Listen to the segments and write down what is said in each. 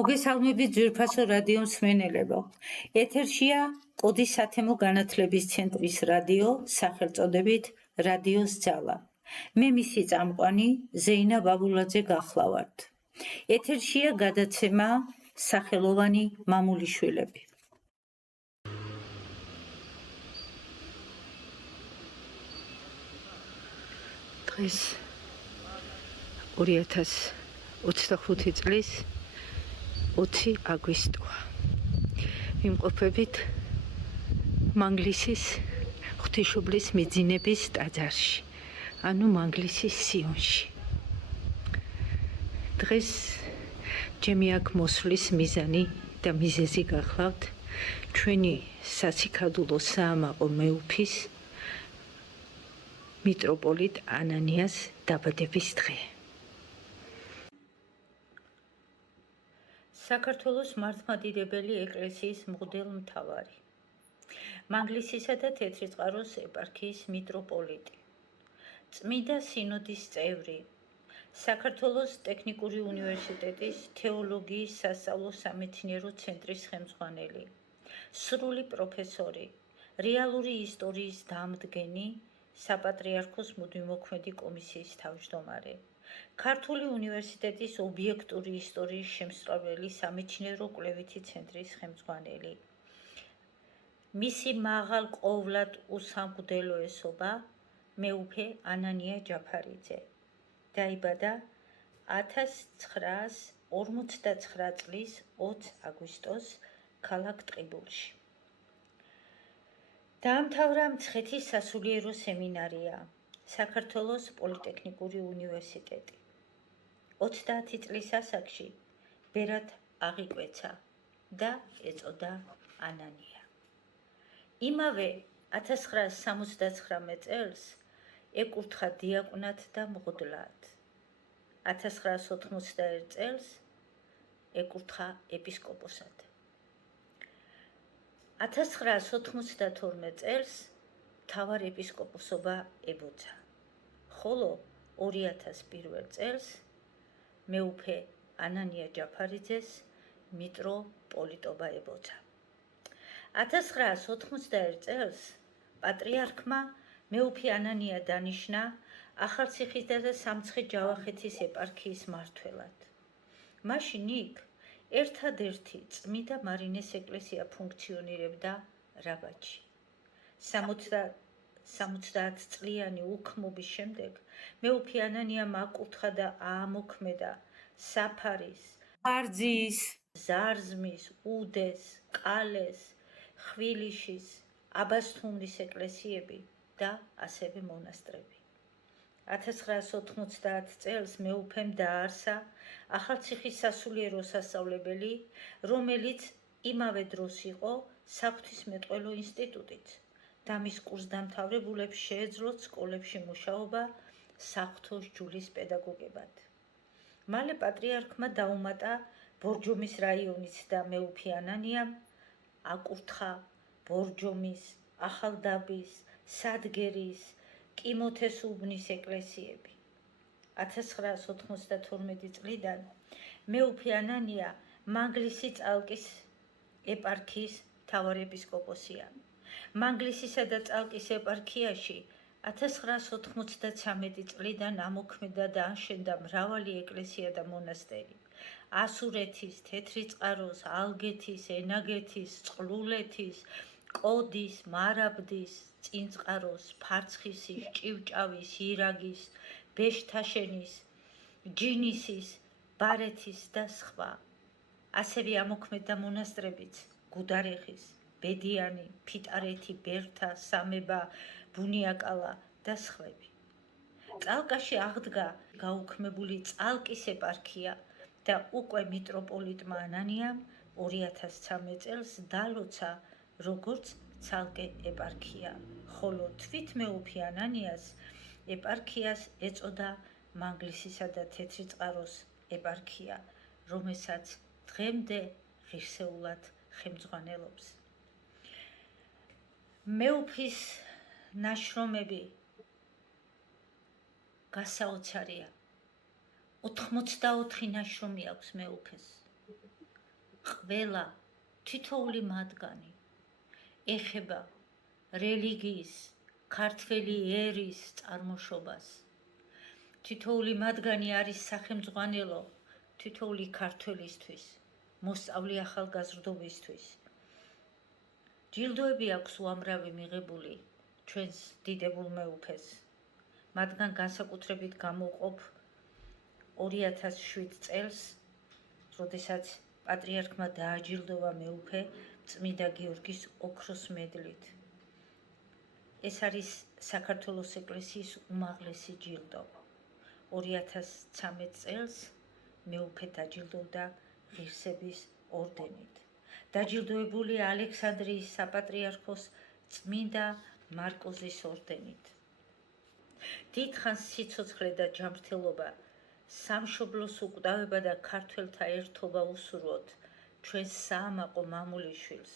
მოგესალმებით ძვირფასო რადიო მსმენელებო. ეთერშია კოდის სათემო განათლების ცენტრის რადიო, სახელწოდებით რადიოს ძალა. მე მისი წამყვანი ზეინა ბაბულაძე გახლავართ. ეთერშია გადაცემა სახელოვანი მამულიშვილები. დღეს 2025 წლის 20 აგვისტოა. ვიმყოფებით მანგლისის ღვთისმშობლის მიძინების ტაძარში, ანუ მანგლისის სიონში. დღეს ჩემი აქ მოსვლის მიზანი და მიზეზი გახლავთ ჩვენი სასიქადულო საამაყო მეუფის მიტროპოლიტ ანანიას დაბადების დღე. საქართველოს მართლმადიდებელი ეკლესიის მღვდელმთავარი, მანგლისისა და თეთრიწყაროს ეპარქიის მიტროპოლიტი, წმიდა სინოდის წევრი, საქართველოს ტექნიკური უნივერსიტეტის თეოლოგიის სასწავლო-სამეცნიერო ცენტრის ხელმძღვანელი, სრული პროფესორი, რეალური ისტორიის დამდგენი, საპატრიარქოს მუდმივმოქმედი კომისიის თავმჯდომარე, ქართული უნივერსიტეტის ობიექტური ისტორიის შემსწავლელი სამეცნიერო-კვლევითი ცენტრის ხელმძღვანელი. მისი მაღალ ყოვლად უსამღვდელოესობა მეუფე ანანია ჯაფარიძე დაიბადა 1959 წლის 20 აგვისტოს ქალაქ ტყიბულში. დაამთავრა მცხეთის სასულიერო სემინარია, საქართველოს პოლიტექნიკური უნივერსიტეტი. 30 წლის ასაკში ბერად აღიკვეცა და ეწოდა ანანია. იმავე 1979 წელს ეკურთხა დიაკვნად და მღვდლად. 1991 წელს ეკურთხა ეპისკოპოსად. 1992 წელს მთავარ ეპისკოპოსობა ებოცა, ხოლო 2001 წელს მეუფე ანანია ჯაფარიძეს მიტროპოლიტობა ებოცა. 1991 წელს პატრიარქმა მეუფე ანანია დანიშნა ახალციხისა და სამცხე-ჯავახეთის ეპარქიის მმართველად. მაშინ იქ ერთადერთი წმიდა მარინეს ეკლესია ფუნქციონირებდა რაბათში. 70 წლიანი უქმობის შემდეგ მეუფე ანანიამ აკურთხა და აამოქმედა საფარის, ბარძის, ზარზმის, უდეს, კალეს, ხვილიშის, აბასთუმნის ეკლესიები და ასევე მონასტრები. 1990 წელს მეუფემ დააარსა ახალციხის სასულიერო სასწავლებელი, რომელიც იმავე დროს იყო საღვთისმეტყველო ინსტიტუტიც და მის კურსდამთავრებულებს შეეძლოთ სკოლებში მუშაობა საღვთო სჯულის პედაგოგებად. მალე პატრიარქმა დაუმატა ბორჯომის რაიონიც და მეუფე ანანიამ აკურთხა ბორჯომის, ახალდაბის, სადგერის, კიმოთეს უბნის ეკლესიები. 1992 წლიდან მეუფე ანანია მანგლისი წალკის ეპარქიის მთავარეპისკოპოსია. მანგლისისა და წალკის ეპარქიაში 1993 წლიდან ამოქმედა და აშენდა მრავალი ეკლესია და მონასტერი. ასურეთის, თეთრიწყაროს, ალგეთის, ენაგეთის, წყლულეთის, კოდის, მარაბდის, წინწყაროს, ფარცხისის, ჭივჭავის, ირაგის, ბეშთაშენის, ჯინისის, ბარეთის და სხვა. ასევე ამოქმედა მონასტრებიც გუდარეხის, ბედიანი, ფიტარეთი, ბერთა, სამება, ბუნიაკალა და სხვები. წალკაში აღდგა გაუქმებული წალკის ეპარქია და უკვე მიტროპოლიტმა ანანიამ 2013 წელს დალოცა როგორც ცალკე ეპარქია, ხოლო თვით მეუფე ანანიას ეპარქიას ეწოდა მანგლისისა და თეთრიწყაროს ეპარქია, რომელსაც დღემდე ღირსეულად ხელმძღვანელობს. მეუფის ნაშრომები გასაოცარია. 84 ნაშრომი აქვს მეუფეს. ყველა თითოეული მათგანი ეხება რელიგიის, ქართველი ერის წარმოშობას. თითოეული მათგანი არის სახელმძღვანელო თითოეული ქართველისთვის, მოსწავლე ახალგაზრდობისთვის. ჯილდოები აქვს უამრავი მიღებული ჩვენს დიდებულ მეუფეს. მათგან განსაკუთრებით გამოვყოფ 2007 წელს, როდესაც პატრიარქმა დააჯილდოვა მეუფე წმინდა გიორგის ოქროს მედლით. ეს არის საქართველოს ეკლესიის უმაღლესი ჯილდო. 2013 წელს მეუფე დაჯილდოვდა ღირსების ორდენით. დაჯილდოებული ალექსანდრიის საპატრიარქოს წმინდა მარკოზის ორდენით. დიდხანს სიცოცხლე და ჯანმრთელობა, სამშობლოს უკვდავება და ქართველთა ერთობა უსურვოთ ჩვენს საამაყო მამულიშვილს,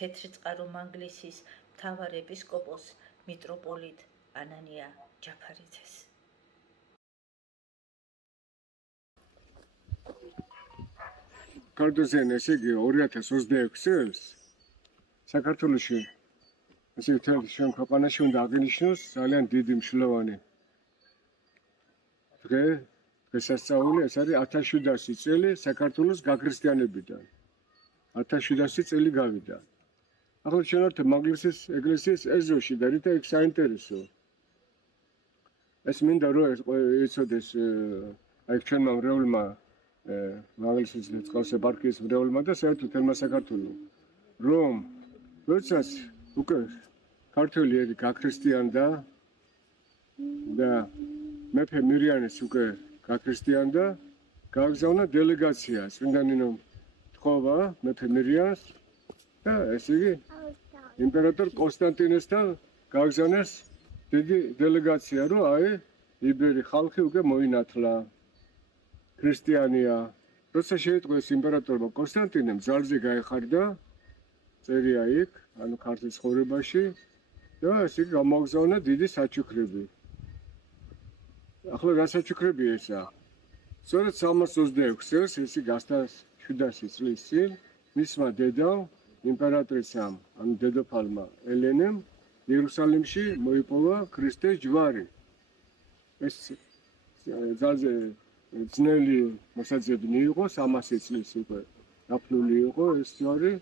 თეთრი წყარო მანგლისის მთავარ ეპისკოპოს მიტროპოლიტ ანანია ჯაფარიძეს. Kardozien, ესე იგი 2026 წელს საქართველოში ესე თეთრ ჩვენ ქვეყანაში უნდა აღინიშნოს ძალიან დიდი მნიშვნელოვანი დღესასწაული, ეს არის 1700 წელი საქართველოს გაქრისტიანებიდან. 1700 წელი გავიდა. ახლა ჩვენ ვართ მანგლისის ეკლესიის ეზოში და რითა იქ საინტერესო. ეს მინდა რომ იცოდეს აი ჩვენმა მრევლმა მაღლისის წყალს ეპარქიის მრევლმა და საერთოდ თელმა საქართველოს რომ როდესაც უკვე ქართველი ერი გაქრისტიანდა და მეფე მირიანის უკვე გაქრისტიანდა, გააგზავნა დელეგაცია წმინდანინომ თხოვა მეფე მირიანს და ესე იგი იმპერატორ კონსტანტინესთან გააგზავნეს დიდი დელეგაცია, რომ აი იბერი ხალხი უკვე მოინათლა. ქრისტიანია. როცა შეიტყვეს იმპერატორმა კონსტანტინემ ძალზე გაეხარდა, წერია იქ, ანუ ქართლის ცხოვრებაში და ესე გამოგზავნა დიდი საჩუქრები. ახლა რა საჩუქრებია ესა? სწორედ 326 წელს ესე გასთა 700 წლის წინ მისმა დედამ იმპერატრიცამ, ანუ დედოფალმა ელენემ იერუსალიმში მოიპოვა ქრისტეს ჯვარი. ეს ძალზე ძნელი მოსაძებნი იყო, 300 წლის უკვე დაფლული იყო ეს ჯვარი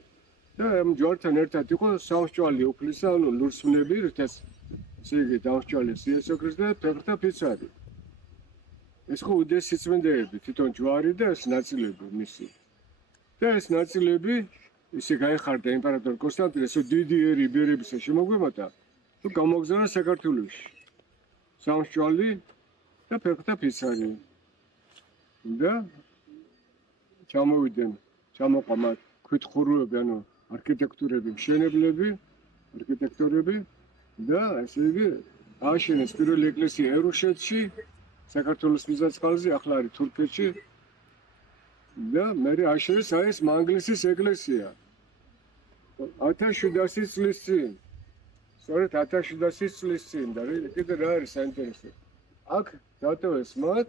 და ამ ჯვართან ერთად იყო სამსჯვალი უფლისა, ანუ ლურსმნები, რითაც ესე იგი დაუსჯვალეს იესო ქრისტე ფეხთა ფიცარი. ეს ხო უდიდესი სიწმინდეები, თვითონ ჯვარი და ეს ნაწილები მისი. და ეს ნაწილები ისე გაეხარდა იმპერატორ კონსტანტინეს, რომ დიდი ერი იბერებისა შემოგვემატა, თუ გამოგზავნა საქართველოში. სამსჯვალი და ფეხთა ფიცარი. და ჩამოვიდნენ, ჩამოყვა მათ ქვითხურვები, ანუ არქიტექტურები, მშენებლები, არქიტექტორები და ესე იგი ააშენეს პირველი ეკლესია ერუშეთში, საქართველოს მიწა-წყალზე, ახლა არის თურქეთში და მერე ააშენეს აი ეს მანგლისის ეკლესია. 1700 წლის წინ. სწორედ 1700 წლის წინ და კიდე რა არის საინტერესო? აქ დატოვეს მათ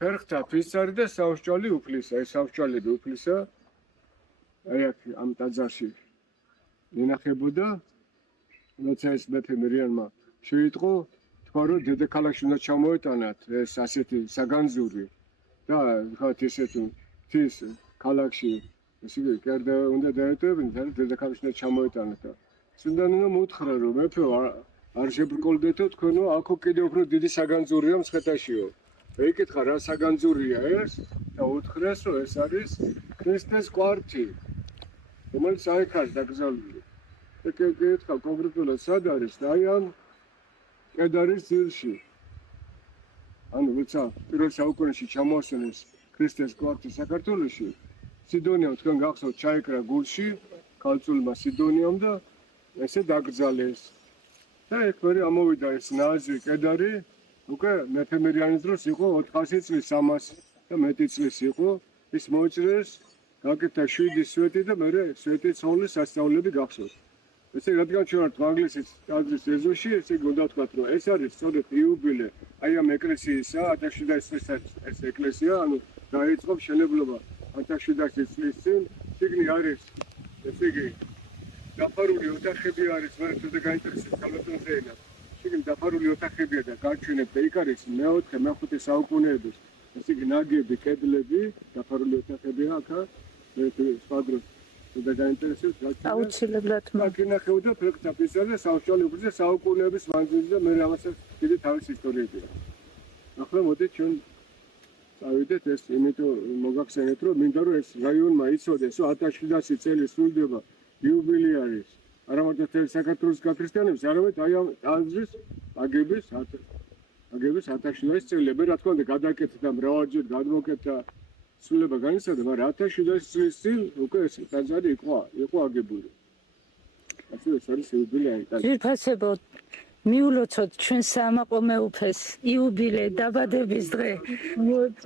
ფერხთა ფიცარი და სამსჯვალი უფლისა, ეს სამსჯვალები უფლისა აი აქ ამ ტაძარში ინახებოდა, როცა ეს მეფე მირიანმა შეიტყო, თქვა რომ დედაქალაქში უნდა ჩამოეტანათ ეს ასეთი საგანძური და ხათ ესეთი ღვთის ქალაქში ესე იგი კერდა უნდა დაეტოვებინათ და დედაქალაქში უნდა ჩამოეტანათ და წმინდანმა უთხრა რომ მეფე არ შებრკოლდეთო თქვენო აქ კიდევ უფრო დიდი საგანძურია მცხეთაშიო. ეკითხა რა საგანძურია ეს და უთხრეს რომ ეს არის ქრისტეს კვართი, რომელიც აქ არის დაკრძალული. ეკითხა კონკრეტულად სად არის და აი ამ კედარის ძირში. ანუ როცა პირველ საუკუნეში ჩამოასვენეს ქრისტეს კვართი საქართველოში, სიდონიამ თქვენ გახსოვთ ჩაიკრა გულში, ქალწულმა სიდონიამ და ესე დაკრძალეს. და ეგ მერე ამოვიდა ეს ნაზი კედარი, უკვე მეფე მირიანის დროს იყო 400 წლის 300 და მეტი წლის იყო, ის მოიწრეს, გაკეთა 7 სვეტი და მერე სვეტი ცოლის სასწაულები გახსოვთ. ესე რადგან ჩვენ ვართ მანგლისის ტაძრის ეზოში, ესე უნდა ვთქვათ, რომ ეს არის სწორედ იუბილე აი ამ ეკლესიისა, 1700 წლის ეს ეკლესია, ანუ დაიწყო მშენებლობა 1700 წლის წინ შიგნი არის ესე იგი დაფარული ოთახები არის მაგრამ თუ გაინტერესებს კალათონზე ენა შიგნი დაფარული ოთახებია და გაჩვენებ და იქ არის მეოთხე მეხუთე საუკუნეების ესე იგი ნაგები კედლები დაფარული ოთახებია აქა სხვა დროს და გაინტერესებს გაჩვენებ აუცილებლად მაგინახევ და პროექტა პისარდა საუშალო უბრალოდ საუკუნეების მანძილზე და მე ამასაც დიდი თავის ისტორიები ახლა მოდით ჩვენ წავიდეთ ეს იმიტომ მოგახსენეთ რომ მინდა რომ ეს რაიონმა იცოდეს რომ 1700 წელი სრულდება იუბილე არის არა მარტო თელ საქართველოს გაქრისტიანების არამედ აი ამ ტაძრის აგების 1700 წელი რა თქმა უნდა გადაკეთდა მრავალჯერ გადმოკეთდა სრულება განიცადა მაგრამ 1700 წლის წინ უკვე ეს ტაძარი იყო აგებული ასე ეს არის იუბილე ძირფასებო მიულოცოთ ჩვენ საამაყო მეუფეს იუბილე დაბადების დღე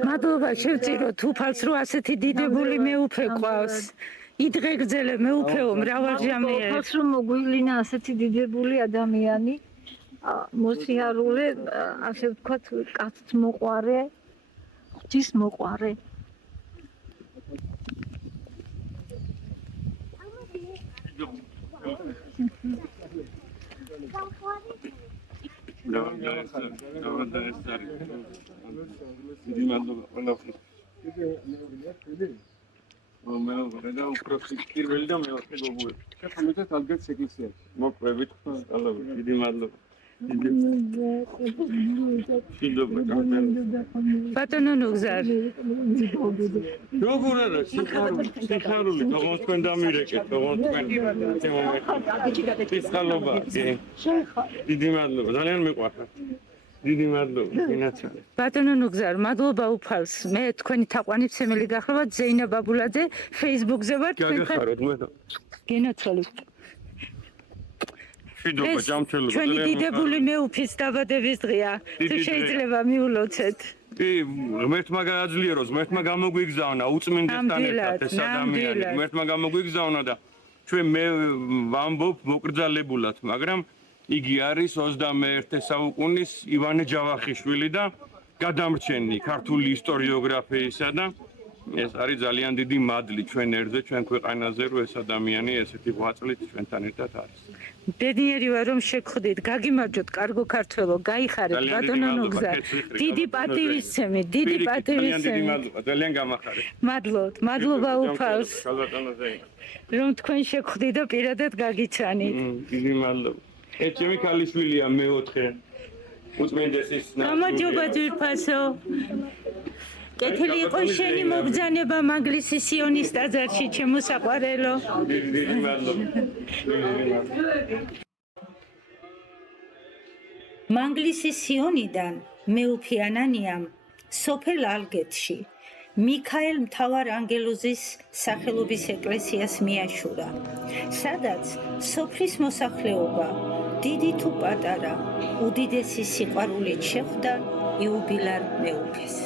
მადლობა შევწიროთ უფალს რომ ასეთი დიდებული მეუფე ყავს იდღე გრძელე მეუფეო მრავალჟამიერ უფალს რომ მოგვივლინა ასეთი დიდებული ადამიანი მოსიარულე ასე ვთქვათ კაცთ მოყვარე ღვთის მოყვარე და უფრო პირველი და მეოთხე გოგუები. ხომეთა თალგაც ეკლესიაში. მოყვებით, ალავი, დიდი მადლობა. ბატონო ნუგზარ როგორ არა, სიხარული, თქო თქვენ დამირეკეთ, თქო თქვენ. სიხალობა, დიდი მადლობა, ძალიან მიყვარხართ. დიდი მადლობა, ინაცა. ბატონო ნუგზარ მადლობა უფალს მე თქვენი თაყვანისმცემელი გახლავთ ზეინა ბაბულაძე Facebook-ზე ვარ გაგახაროთ მე. გენაცვალე შიდობა ჯამთელობა ჩვენი დიდებული მეუფის დაბადების დღეა თუ შეიძლება მიულოცეთ ღმერთმა გააძლიეროს ღმერთმა გამოგვიგზავნა უწმინდესთან ერთად ეს ადამიანი ღმერთმა გამოგვიგზავნა და ჩვენ მე ვამბობ მოკრძალებულად მაგრამ იგი არის 21 საუკუნის ივანე ჯავახიშვილი და გადამრჩენი ქართული ისტორიოგრაფიისა და ეს არის ძალიან დიდი მადლი ჩვენ ერთზე ჩვენ ქვეყანაზე რომ ეს ადამიანი ესეთი ღვაწლით ჩვენთან ერთად არის. ბედნიერი ვარ რომ შეგხვდით გაგიმარჯოთ კარგო ქართველო გაიხარეთ ბატონო ნუგზარ დიდი პატივისცემი დიდი პატივისცემი ძალიან გამახარეთ მადლობა უფალს რომ თქვენ შეგხვდით და პირადად გაგიცანით დიდი მადლობა ეს ჩემი ქალიშვილია მეოთხე უწმინდესის გამარჯობა ძვირფასო კეთილი იყო შენი მობრძანება მაგლისის სიონის ტაძარში ჩემო საყვარელო დიდი მადლობა მაგლისის სიონიდან მეუფიანანიამ სოფელ ალგეთში მიქაელ მთავარანგელოზის სახელობის ეკლესიას მიაშურა სადაც სოფლის მოსახლეობა დიდი თუ პატარა უდიდესი სიყვარულით შეხვდა იუბილარ მეუფეს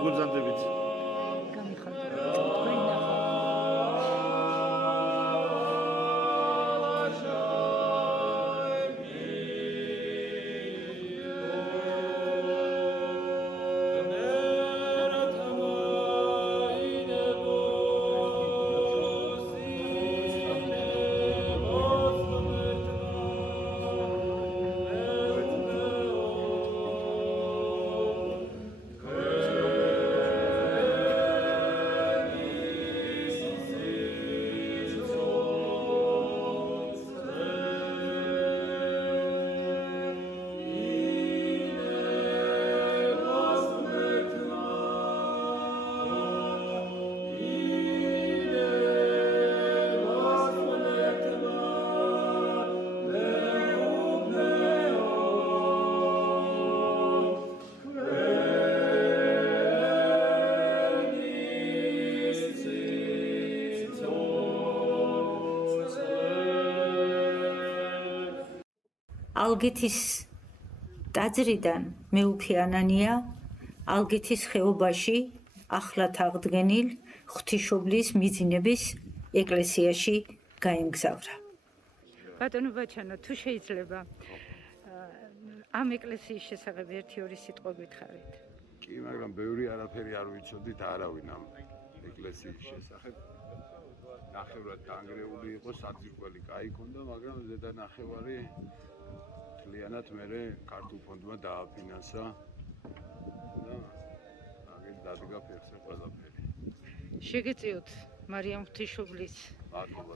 როგორ ზანდებით? გამიხარდა თქვენი ნახვა. ალგეთის ტაძრიდან მეუფიანანია ალგეთის ხეობაში ახლად აღდგენილ ღვთისმშობლის მიძინების ეკლესიაში გაემგზავრა. ბატონო ბაჩანო, თუ შეიძლება ამ ეკლესიის შესახებ ერთი-ორი სიტყვა გითხარით. კი, მაგრამ ბევრი არაფერი არ ვიცოდით არავინ ამ ეკლესიის შესახებ. ნახევრად დანგრეული იყო, საძირკველი კაი ჰქონდა, მაგრამ ზედა ნახევარი მთლიანად მერე ქართულ ფონდმა დააფინანსა და აგერ დადგა ფეხზე ყველაფერი. შეგეწიოთ მარიამ ღვთისმშობლის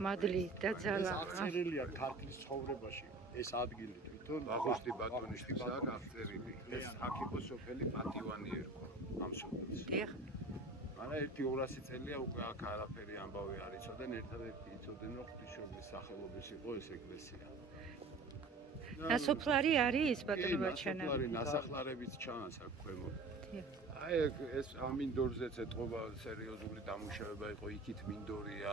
მადლი და ძალა. აღწერილია ქართლის ცხოვრებაში ეს ადგილი თვითონ ვახუშტი ბატონიშვილისაა აღწერილი. ეს აქ იყო სოფელი პატივანი ერქვა ამ სოფელს. დიახ. მაგრამ 1-200 წელია უკვე აქ არაფერი ამბავი არ იცოდნენ, ერთადერთი იცოდნენ რომ ღვთისმშობლის სახელობის იყო ეს ეკლესია. ნასოფლარი არის ბატონო ბაჩანა? ნასოფლარი ნასახლარებიც ჩანს აქ ქვემოთ. აი ეს ამინდორზეც ეთყობა სერიოზული დამუშავება იყო, იქით მინდორია,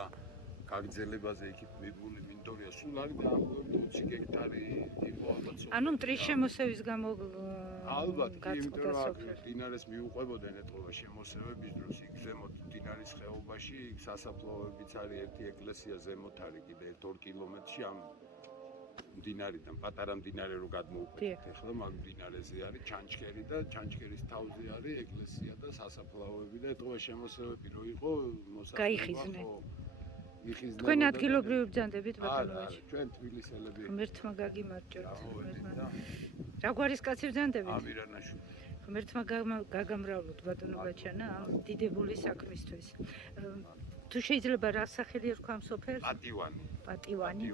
გაგრძელებაზე იქით მიბული მინდორია, სულ არის დაახლოებით 20 გექტარი იყო ალბათ. ანუ მტრის შემოსევის გამო ალბათ, კი, იმიტომ რომ აქ მდინარეს მიუყვებოდნენ ეთყობა შემოსევების დროს, იქ ზემოთ მდინარის ხეობაში, იქ სასაფლაოებიც არის, ერთი ეკლესია ზემოთ არის კიდე 2 კილომეტრში ამ მდინარიდან, პატარა მდინარე რო გადმოუყვეთ, ეხლა მაგ მდინარეზე არის ჩანჩქერი და ჩანჩქერის თავზე არის ეკლესია და სასაფლაოები და ეთყობა შემოსევები რო იყო მოსახლეობა გაიხიზნენ. იხიზნებოდა. თქვენ ადგილობრივი ბრძანდებით ბატონო ბაჩანა? ჩვენ თბილისელები. ღმერთმა გაგიმარჯოთ. რა გვარის კაცი ბრძანდებით? ამირანაშვილი. ღმერთმა გაგამრავლოთ ბატონო ბაჩანა ამ დიდებული საქმისთვის. თუ შეიძლება რა სახელი ერქვა ამ სოფელს? პატივანი. პატივანი.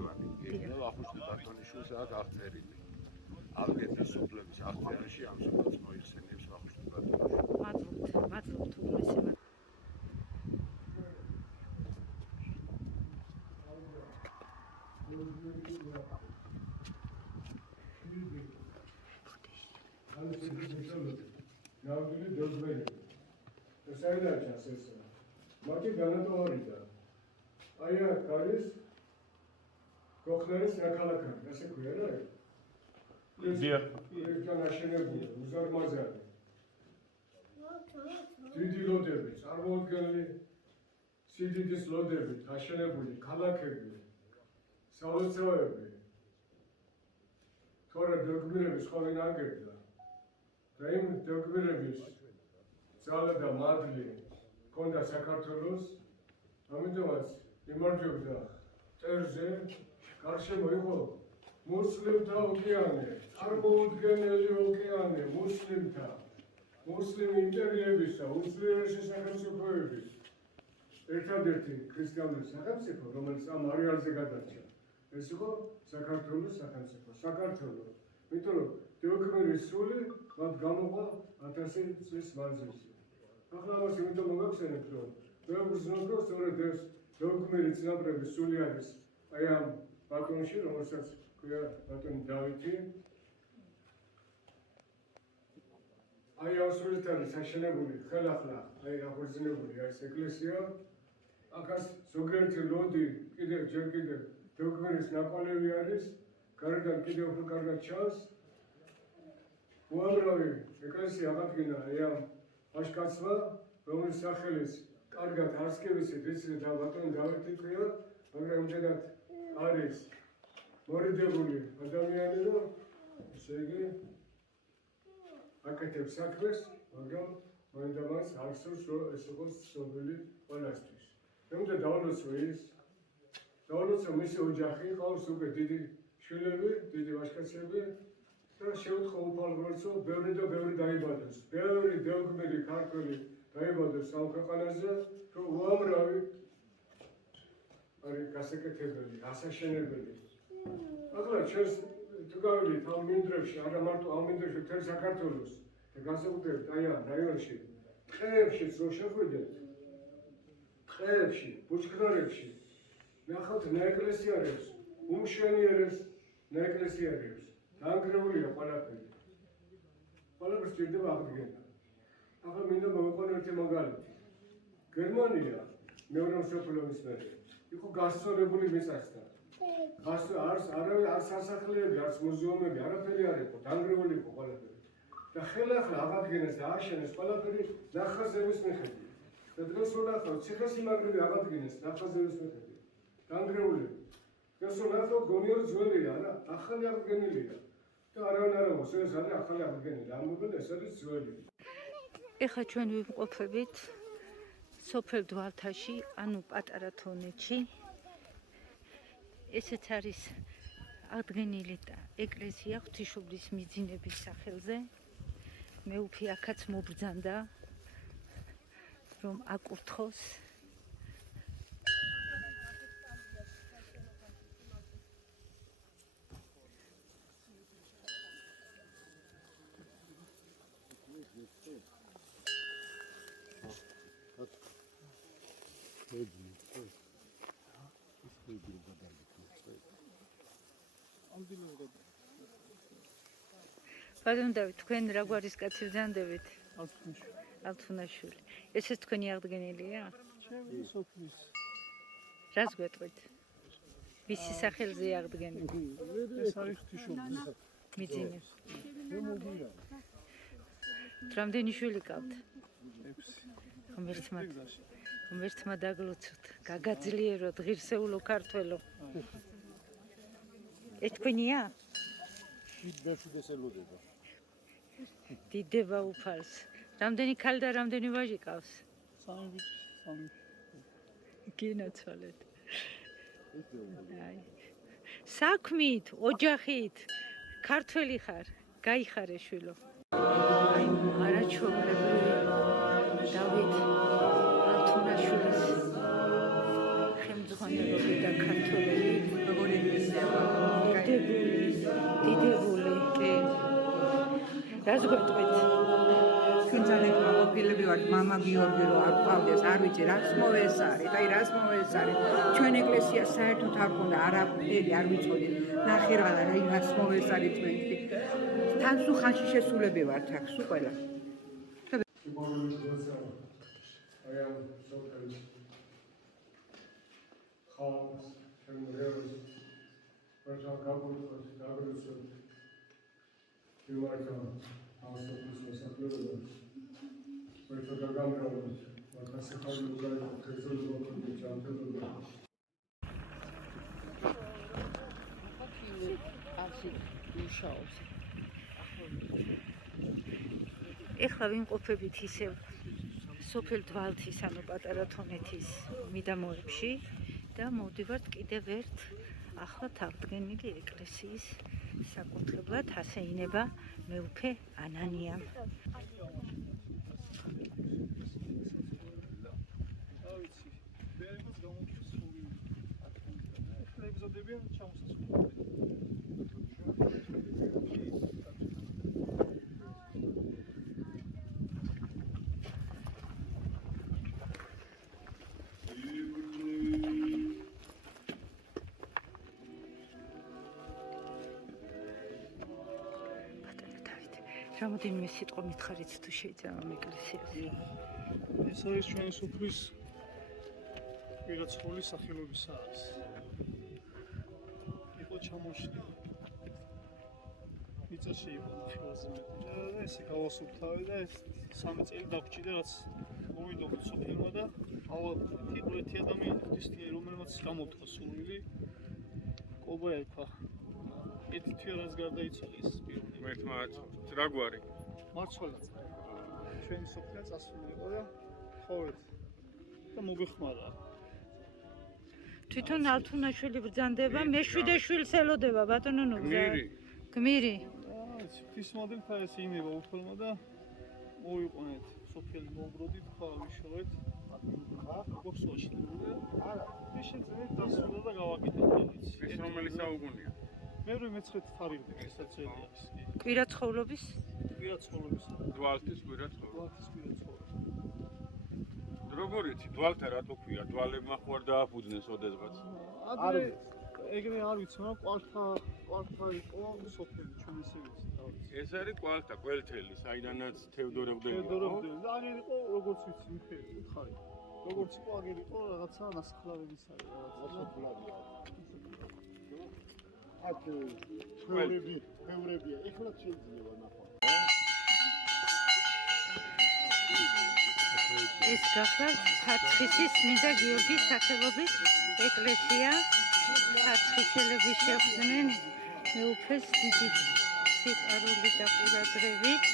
და ვახუშტი ბატონიშვილს აქ აღწერილი. ალგეთის სოფლების აღწერაში ამ სოფელს მოიხსენიებს ვახუშტი ბატონიშვილი. მადლობთ უმრისად. ნამდვილი დოზველი. ეს არის ეს. მათი განატოვარიდა. აი აქ არის გოხლერის ნაქალაქარი, ასე ქვია რა? დიახ. ეს განაშენებული, უზარმაზარი. დიდი ლოდები, წარმოუდგენელი სიდიდის ლოდებით აშენებული ქალაქები, სალოცავები. თორე დოგმირების ხოვენ აგებდა. და იმ დოგმირების ძალა და მადლი ჰქონდა საქართველოს, ამიტომაც იმარჯვებდა წერზე, გარშემო იყო მუსლიმთა ოკეანე, წარმოუდგენელი ოკეანე მუსლიმთა, მუსლიმ იმპერიებისა, უძლიერესი სახელმწიფოების. ერთადერთი ქრისტიანული სახელმწიფო, რომელიც ამ არეალზე გადარჩა, ეს იყო საქართველოს სახელმწიფო, საქართველო. იმიტომ რომ დიოქმერის სული მათ გამოყვა 1000 წლის მანძილზე. ახლა ამას იმიტომ მოგახსენებთ, რომ მე ვგრძნობ, რომ სწორედ ეს დიოქმერის წინაპრების სული არის აი ამ ბატონში, რომელსაც ქვია ბატონი დავითი. აი ამ სულით არის აშენებული ხელახლა, აი აღორძინებული ეს ეკლესია. აქაც ზოგიერთი ლოდი კიდევ ჯერ კიდევ დიოქმერის ნაკვალევი არის, გარედან კიდევ უფრო კარგად ჩანს. უამრავი ეკლესია აღადგინა აი ამ აშკაცმა, რომლის სახელის კარგად არც კი ვიცით, იცით და ბატონი დავითი ქვია, მაგრამ იმდენად არის მორიდებული ადამიანი, რომ ესე იგი აკეთებს საქმეს, მაგრამ მაინდამაინც არ სურს, რომ ეს იყოს ცნობილი ყველასთვის. მე უნდა დავალოცო ის, დავალოცო მისი ოჯახი, ყავს უკვე დიდი შვილები, დიდი ვაჟკაცები და შევთხო უფალ ღმერთო, ბევრი და ბევრი დაიბადოს. ბევრი დეუგმირი ქართველი დაიბადოს ამ ქვეყანაზე, რომ უამრავი არის გასაკეთებელი, გასაშენებელი. ახლა ჩვენს თუ გავიდით ამ მინდვრებში, არა მარტო ამ მინდვრებში, მთელ საქართველოს და განსაკუთრებით აი ამ რაიონში, ტყეებშიც რომ შეხვიდეთ, ტყეებში, ბუჩქნარებში, ნახავთ ნაეკლესიარებს, უმშვენიერებს ნაეკლესიარებს, დაანგრეულია ყველაფერი. ყველაფერს სჭირდება აღდგენა. ახლა მინდა მოვიყვანო ერთი მაგალითი. გერმანია მეორე მსოფლიო ომის მერე იყო გასწორებული მიწასთან. არც სასახლეები, არც მუზეუმები, არაფერი არ იყო, დანგრეული იყო ყველაფერი. და ხელახლა აღადგინეს და ააშენეს ყველაფერი ნახაზების მიხედვით. და დღეს რო ნახავთ, ციხესიმაგრები აღადგინეს ნახაზების მიხედვით. დანგრეული. დღეს რო ნახავთ, გონია რომ ძველია რა, ახალი აღდგენილია. და არავინ არ ამბობს, ეს არის ახალი აღდგენილი, ამბობენ ეს არის ძველი. ეხლა ჩვენ ვიმყოფებით სოფელ დვალთაში, ანუ პატარა თონეთში. ესეც არის აღდგენილი ეკლესია ღვთისმშობლის მიძინების სახელზე. მეუფე აქაც მობრძანდა, რომ აკურთხოს. ბატონ დავით, თქვენ რა გვარის კაცი ბრძანდებით? ალთუნაშვილი. ესეც თქვენი აღდგენილია? ჩემი სოფლის. რას გვეტყვით? ვისი სახელზე აღდგენილი? ეს არის ღვთისმშობლის მიძინებს. მე მოგია. რამდენი შვილი გყავთ? 6. ღმერთმა დაგლოცოთ, გაგაძლიეროთ, ღირსეულო ქართველო. ეს თქვენია? მშვიდდეს ელოდება. დიდება უფალს. რამდენი ქალი და რამდენი ვაჟი ყავს? 3 ბიჭი, 3. გინაცვალეთ. აი. საქმით, ოჯახით, ქართველი ხარ, გაიხარე შვილო. აი, არაჩვეულებრივი დავით ალთუნაშვილის ხელმძღვანელობით და ქართველობით დიდებული. რას გვეტყვით? თქვენ ძალიან ყოფილები ვართ, მამა გიორგი რო არ ყავდეს, არ ვიცი რაც მოესარით, აი რაც მოესარით. ჩვენ ეკლესია საერთოდ არ ქონდა, არაფერი არ ვიცოდით. ნახე რა, აი რაც მოესარით თქვენში. თან სულ ხანში შესულები ვართ აქ, სულ ყველა. I am so thankful. Hans, and Rose, but our government was governed. You are the house of Christmas of Lord. But for the government, what has happened to the result of the champion? ეხლა ვიმყოფებით ისევ სოფელ დვალთის, ანუ პატარა თონეთის მიდამოებში და მოვდივართ კიდევ ერთ ახლად აღდგენილი ეკლესიის საკურთხებლად, ასე ინება მეუფე ანანიამ. რამოდენიმე სიტყვა მითხარით თუ შეიძლება ამ ეკლესიაზე. ეს არის ჩვენი სოფლის ვიღაც ხოლის სახელობისა არის. იყო ჩამოშლილი. წელში იყო ნახევარზე მეტი და ესე გავასუფთავე და 3 წელი დაგჭირდა რაც მოვიდოდი სოფელმა და ალბათ იყო ერთი ადამიანი ქრისტიანი რომელმაც გამოთქვა სულილი კობა ერქვა ერთი თვიანას გარდაიცვალა ის პიროვნება მერთმა რა გვარი მარცვალა ჩვენი სოფია წასული იყო და ხოვეთ და მოგეხმარა თვითონ ალთუნაშვილი ბრძანდება მეშვიდე შვილს ელოდება ბატონო ნუგზარი გმირი ღვთისმადელთა ეს ინება უფალმა და მოვიყვანეთ სოფელი მოგროდით ხა ვიშოვეთ როგორც ვაშლებული არა ის შეიძლება დასრულდა და გავაკეთეთ ის ეს რომელი საუკუნეა მე რომ მეცხრეთ თარიღი შესაძლებელი ის კვირა ცხოვრობის დვალთის კვირა ცხოვრობს ცხოვრობს როგორ იცი დვალთა რატო ქვია დვალებმა ხო არ დააფუძნეს ოდესღაც ადრე ეგრე არ ვიცი მაგრამ კვალთა იყო სოფელი ჩვენ ესე ვიცით ეს არის კვალთა ყველთელი საიდანაც თევდორებდელი და აგერ იყო როგორც ვიცი მიფერი უთხარი როგორც იყო აგერ იყო რაღაცა ნასახლარების არის რაღაცა ფულადია აქ მეურებია ეხლა შეიძლება ნახო ეს გახლავთ ფარცხისის წმინდა გიორგის სახელობის ეკლესია ფარცხისელები შეხვდნენ მეუფეს დიდი სიყვარული და ყურადღებით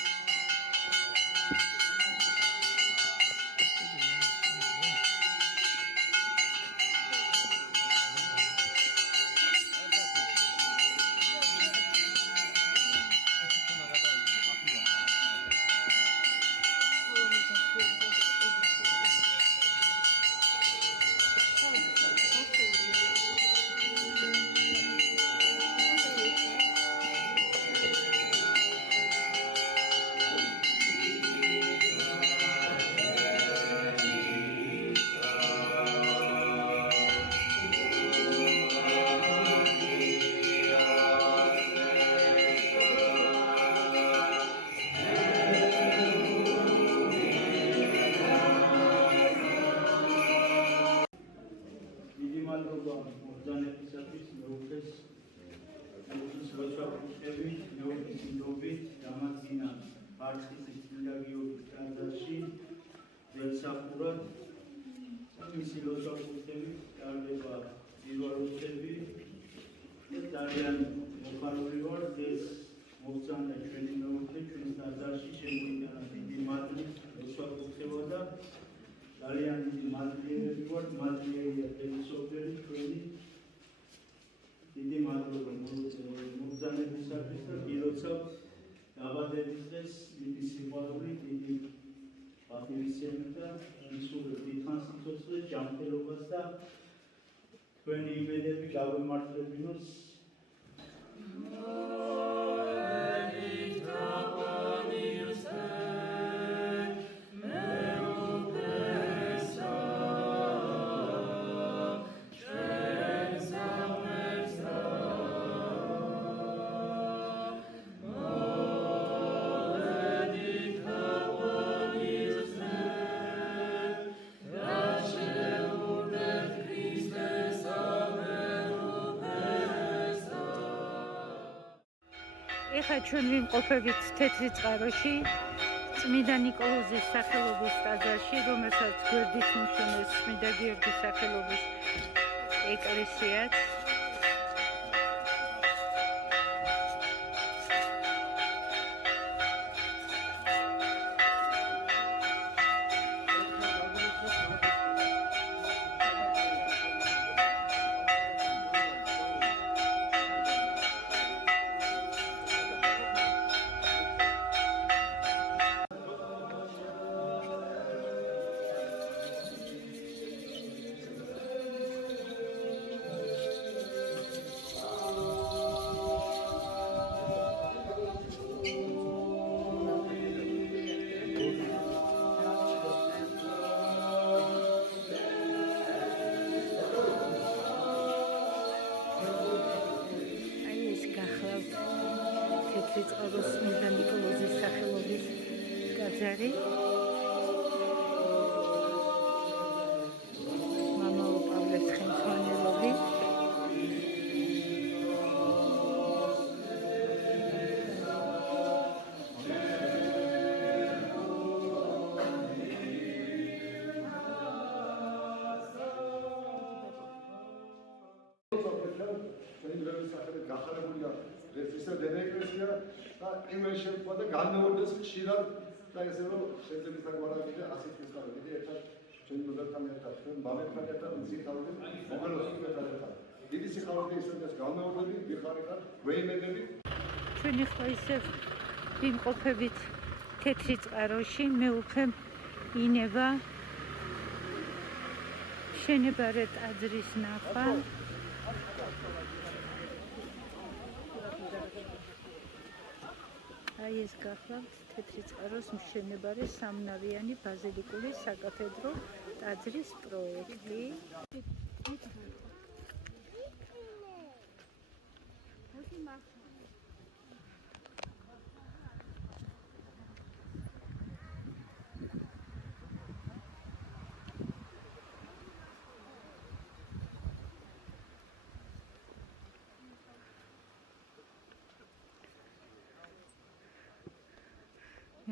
When you made it, government tribunals. ეხლა ჩვენ ვიმყოფებით თეთრი წყაროში წმინდა ნიკოლოზის სახელობის ტაძარში, რომელსაც გვერდით მუშაობს წმინდა გიორგის სახელობის ეკლესიაც. წყაროს წმინდა ნიკოლოზის სახელობის ტაძარი. მამაო პავლეს ხელმძღვანელობით. ეკლესია დედა ეკლესია და იმენ შემთხვევა და განმეორდეს ხშირად და ესე რომ შეძლებს დაგვარაგებია 100 წლის წავედი ერთად ჩვენ მოდელთან ერთად ჩვენ ბავშვებთან ერთად მზიქავდი მომავალ სიტყვასთან ერთად დიდი სიხარულით ისედაც განმეორდები ვიხარებთ ვეიმედები ჩვენი ხო ისევ ვიმყოფებით თეთრი წყაროში მეუფე ინება შენებარე ტაძრის ნახვა აი ეს გახლავთ თეთრი წყაროს მშენებარე სამნავიანი ბაზილიკური საკათედრო ტაძრის პროექტი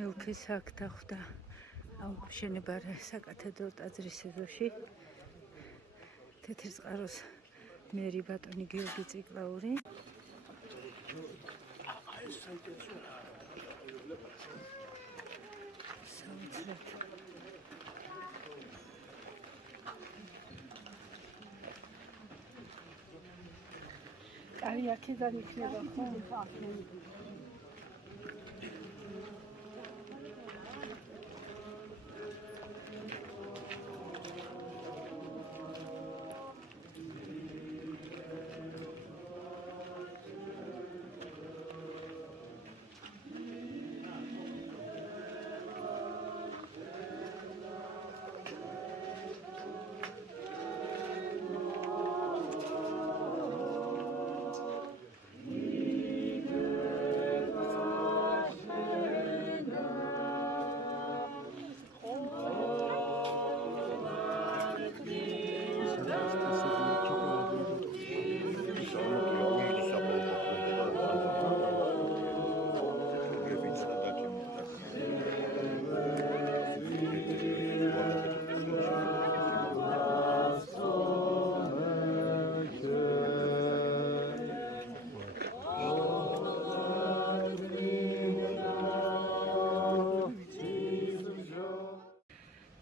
მეუფეს აქ დახვდა მშენებარე საკათედრო ტაძრის ეზოში თეთრი წყაროს მერი ბატონი გიორგი ციკლაური კარი აქედან იქნება ხო?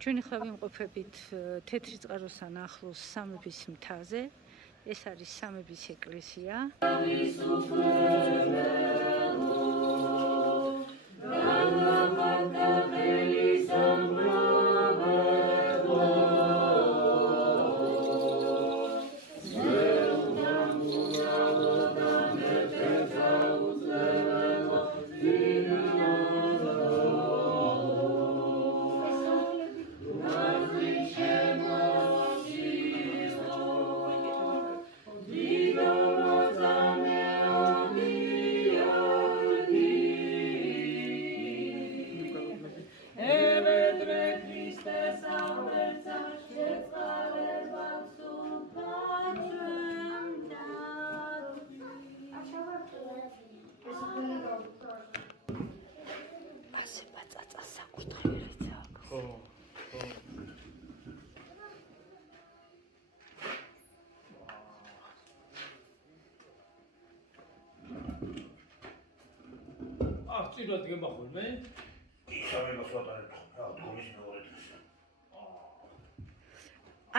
ჩვენი ხა ვიმყოფებით თეთრი წყაროსთან ახლოს სამების მთაზე. ეს არის სამების ეკლესია. ჭირვად გემახვილმე? სამებას ვატარებ ხო, დგომის მეორე დღეს.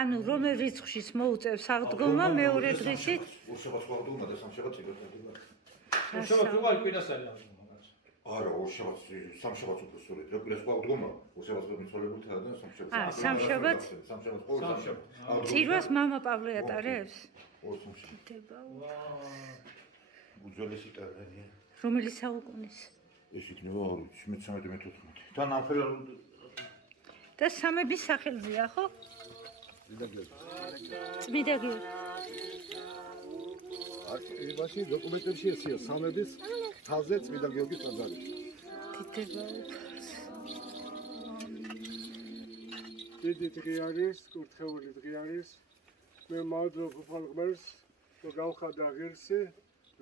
ანუ რომელ რიცხვშიც მოუწევს აღდგომა მეორე დღეში? ორშაბათს აღდგომა და სამშაბათს იგონება. ორშაბათს უყალ კვირას არის აღდგომა. არა, ორშაბათს სამშაბათს უფრო სწორედ. რა კვირას აღდგომა? ორშაბათს მიცვალებულთა და სამშაბათს. სამშაბათს? სამშაბათს ყოველ სამშაბათს. ჭირვას მამა პავლე ატარებს? ორ სამშაბათს. უძველესი ტაძარია. რომელი საუკუნის? ეს იქნება 13-14. და ნამხერალ და სამების სახელზეა, ხო? წმიდა გიორგი. არქივებში დოკუმენტებში ესია სამების თაზე წმიდა გიორგის ტაძარი. დიდი დღე არის, კურთხეული დღე არის. მე მადლობ უფალ ღმერთს, რომ გავხადა ღირსი,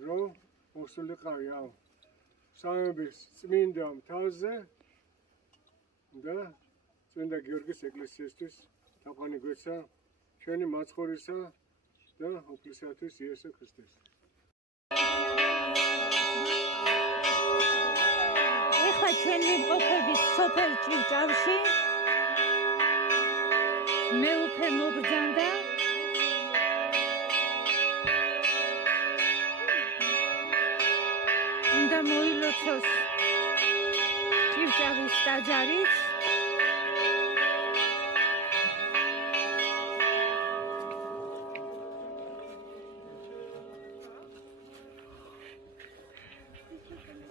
რომ მოსულიყავია. სამების წმინდა მთაზე და წმინდა გიორგის ეკლესიისთვის თაყვანი გვეცა ჩვენი მაცხოვრისა და უფლისათვის იესო ქრისტეს. ეხლა ჩვენ ვიმყოფებით სოფელ ჭივჭავში. მეუფე მოგზანდა. უნდა მოილოცოს ჭივჭავის ტაძარიც.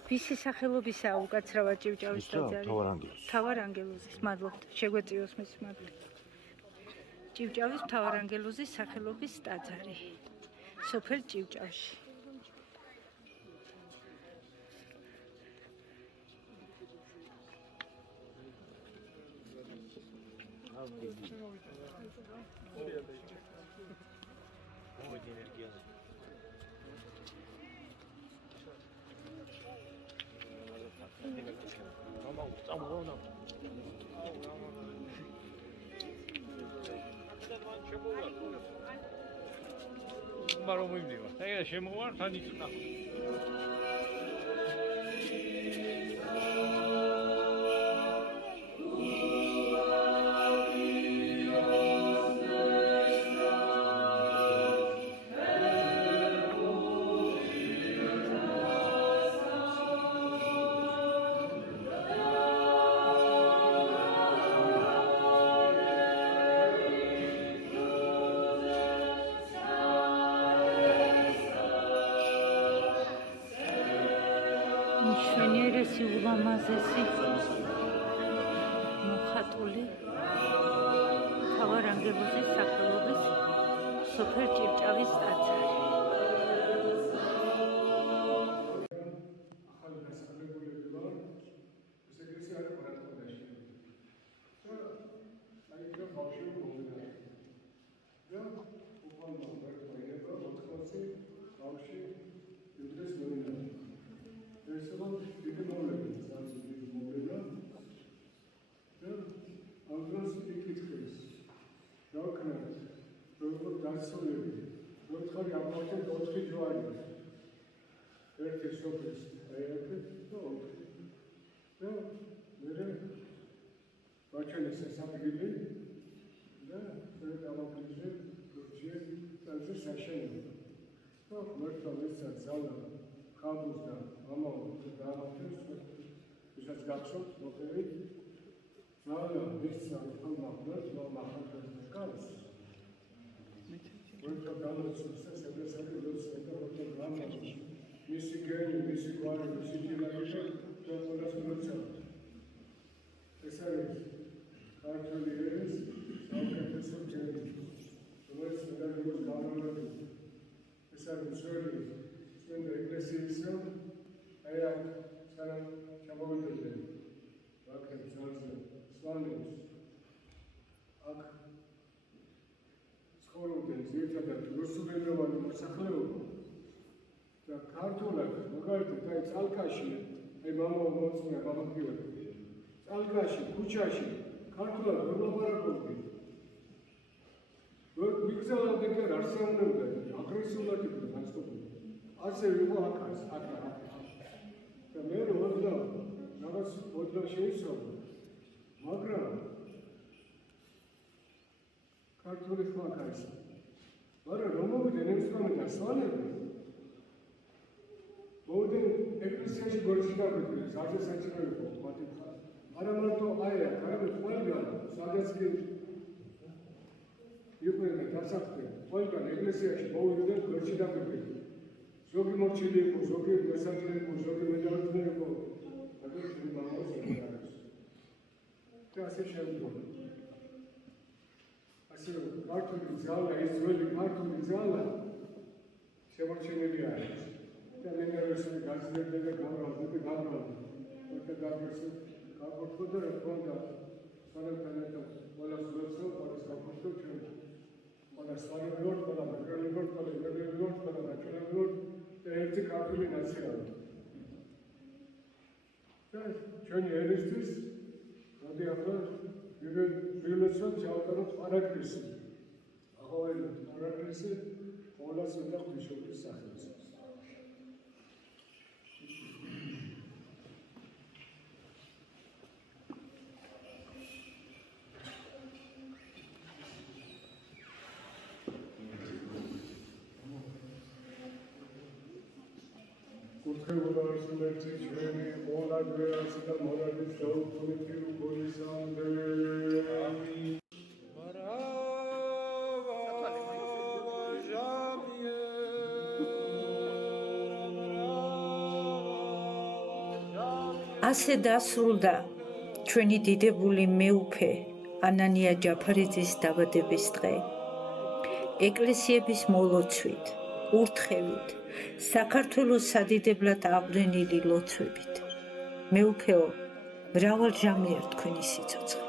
ვისი სახელობისაა უკაცრავად ჭივჭავის ტაძარი? მთავარანგელოზის. მადლობთ. შეგვეწიოს მის მადლობთ. ჭივჭავის მთავარანგელოზის სახელობის ტაძარი. სოფელ ჭივჭავში. Barom imdiva. Ega შემოვარ თან იწნა. მშვენიერესი ულამაზესი მოხატული მთავარანგელოზის სახელობის სოფელ ჭივჭავის ტაძარი. ახალი დასახლებულები ვარ. ეს ეკლესია არის ყარატყოდაში. და აი რა ბავშვი მომდენა. და უყალმა ვერტმაიება 80 ბავშვი იუდრეს მომდენა. ეს დიდი მოვლენაა, ძალიან დიდი მოვლენაა. და ამ დროს იკითხეს. რა ვქნათ? როგორ დასწოლები? მოთხარი ამბობთ 4 ჯვარი. ერთი სოფლის აეროქეთ და ოთხი. და მე ბაჩანის საფიგილი და მე დავაფიქრე, რომ ეს საშენია. და მერტო მეცა ზალა ხაბუს და ამაო დააფიქრეს, ვისაც გახსოვთ, მოკლედ ზალა მეცა ხალხად მომახატებს კალს. მერტო გამოცდილся სებრესაკი როსა და როტო მისი გენი, მისი გვარი, მისი დილაჟი და ყველას როცა ეს არის ქართული ერის საუკეთესო ჯერი, რომელიც მედარგოს გამრავლებული. ეს არის მსხვილი წმინდა ეკლესიისა, აი აქ სანამ ჩამოვიდნენ ვაკრებს ძალზე სვანებს აქ ცხოვრობდნენ ძირითადად რუსულენოვანი მოსახლეობა. და ქართულად მაგალითად აი წალკაში აი მამა მოწმე ბაბაკიორი წალკაში ქუჩაში ქართულად ვერ ლაპარაკობდნენ. ვერ ვიგზავნდნენ კი არ საუბრობდნენ, აგრესიულად იყვნენ განწყობილი. ასე იყო აქაც, აქ. და მე რაღაც შეიცვალა. მაგრამ ქართული ხმა გაისა. მაგრამ რომ მოვიდნენ ემსტრომი და სვანები მოვიდნენ ეკლესიაში გორში დაგვიდნენ, სადაც საჭირო იყო მათი. არა მარტო აი აქ, არამედ ყველგან, სადაც კი იყვნენ დასახლდნენ, ყველგან ეკლესიაში მოვიდნენ გორში დაგვიდნენ. ზოგი მორჩილი იყო, ზოგი მესაჯი იყო, ზოგი მედარდნი იყო. აგრეთვე მამაოს არის. და ასე შემდგომ. ასე ქართული ძალა, ეს ძველი ქართული ძალა შემორჩენილი არის. და მენეროსები გაზრდებდა და გამრავლდა. და გაგრესო გაგორთქვა და რა თქმა უნდა სანამ ერთად ყველას ვეცო, ყველას გაგორთქვა ჩვენ. ყველას ვარებოთ, ყველა მეგრელებოთ, ყველა მეგრელებოთ, ყველა ნაჩვენებოთ და ერთი ქართული ნაცია ვართ. და ჩვენი ერისთვის მოდი ახლა ვივლოცოთ ჩავატაროთ პარაკლისი. ახალ პარაკლისი ყოველას უნდა ღვთისმშობლის სახელს. ურთქებოდა არსულერთი ჩვენი მონადვე არცი და მონადის დაუხმეთი უგონისამდე. ამინ. ასე დასრულდა ჩვენი დიდებული მეუფე ანანია ჯაფარიძის დაბადების დღე. ეკლესიების მოლოცვით, ურთხევით, საქართველოს სადიდებლად აბრენილი ლოცვებით. მეუფეო, მრავალ ჟამია თქვენი სიცოცხლე.